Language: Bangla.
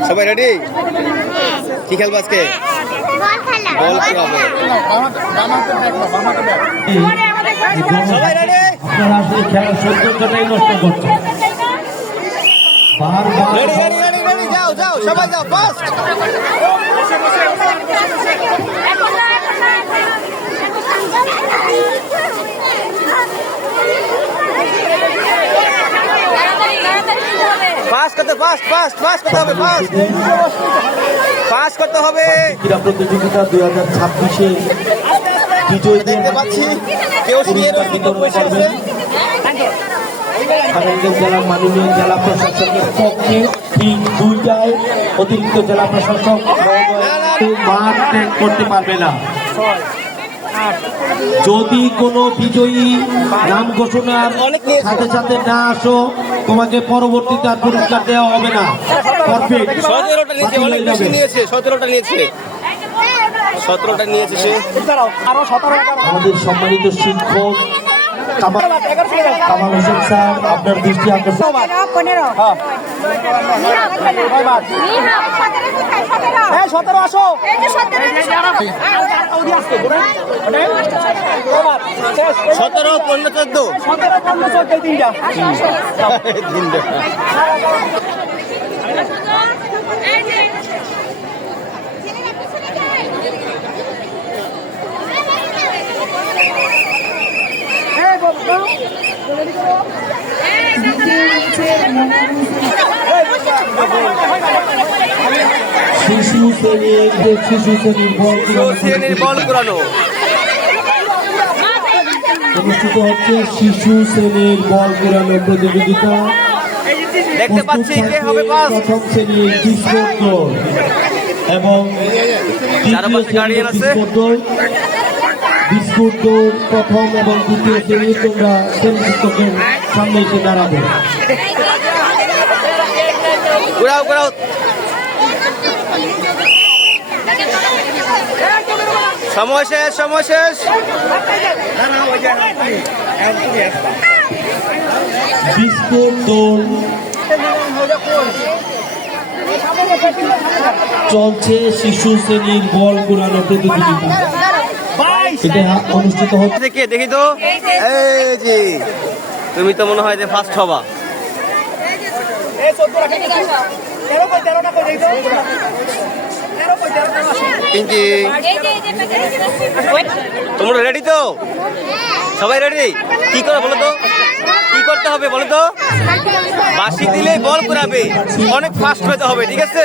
সবাই রেডি কি খেলব আজকে? বল খেলাবো সবাই যাও যাও সবাই যাও করতে ফাস্ট ফাস্ট ফাস্ট করতে হবে ফাস্ট ফাস্ট করতে হবে। ক্রীড়া প্রতিযোগিতা দুই হাজার ছাব্বিশে বিজয়ীদের দেখতে পাচ্ছি কেউ সিয়ের বিতরণ করবেন টাঙ্গাইল জেলা মাননীয় জেলা প্রশাসকের পক্ষে ঠিক দুইটায় অতিরিক্ত জেলা প্রশাসক মাঠ ত্যাগ করতে পারবে না। যদি কোনো বিজয়ী নাম ঘোষণার সাথে সাথে না আসো তোমাকে পরবর্তীতে আর পুরস্কার দেওয়া হবে না। পারফেক্ট নিয়েছে সতেরোটা নিয়েছে। সতেরোটা নিয়েছে সে। আমাদের সম্মানিত শিক্ষক কামাল হোসেন স্যার আপনার দৃষ্টি আকর্ষণ হ্যাঁ সতেরো আসো সতেরো পনেরো চোদ্দ সতেরো পনেরো চোদ্দ এই তিনটা শিশু শ্রেণির শিশু শ্রেণির বল শ্রেণির বল কুড়ানো অনুষ্ঠিত হচ্ছে শিশু শ্রেণির বল কুড়ানো প্রতিযোগিতা। দেখতে পাচ্ছি কে হবে পাস প্রথম শ্রেণির এবং? বিস্কুট দৌড় প্রথম এবং দ্বিতীয় শ্রেণি তোমরা শিক্ষকের সামনে এসে দাঁড়াবে। সময় শেষ সময় শেষ। বিস্কুট দৌড় চলছে শিশু শ্রেণির বল কুড়ানো প্রতিযোগিতা। এটা অনুষ্ঠিত হচ্ছে। দেখি তো। এই জি তুমি তো মনে হয় যে ফার্স্ট হবা। তোমরা রেডি তো? সবাই রেডি কি করে বলো তো? কি করতে হবে বলো তো? বাসি দিলেই বল কুড়াবে অনেক ফাস্ট হতে হবে ঠিক আছে?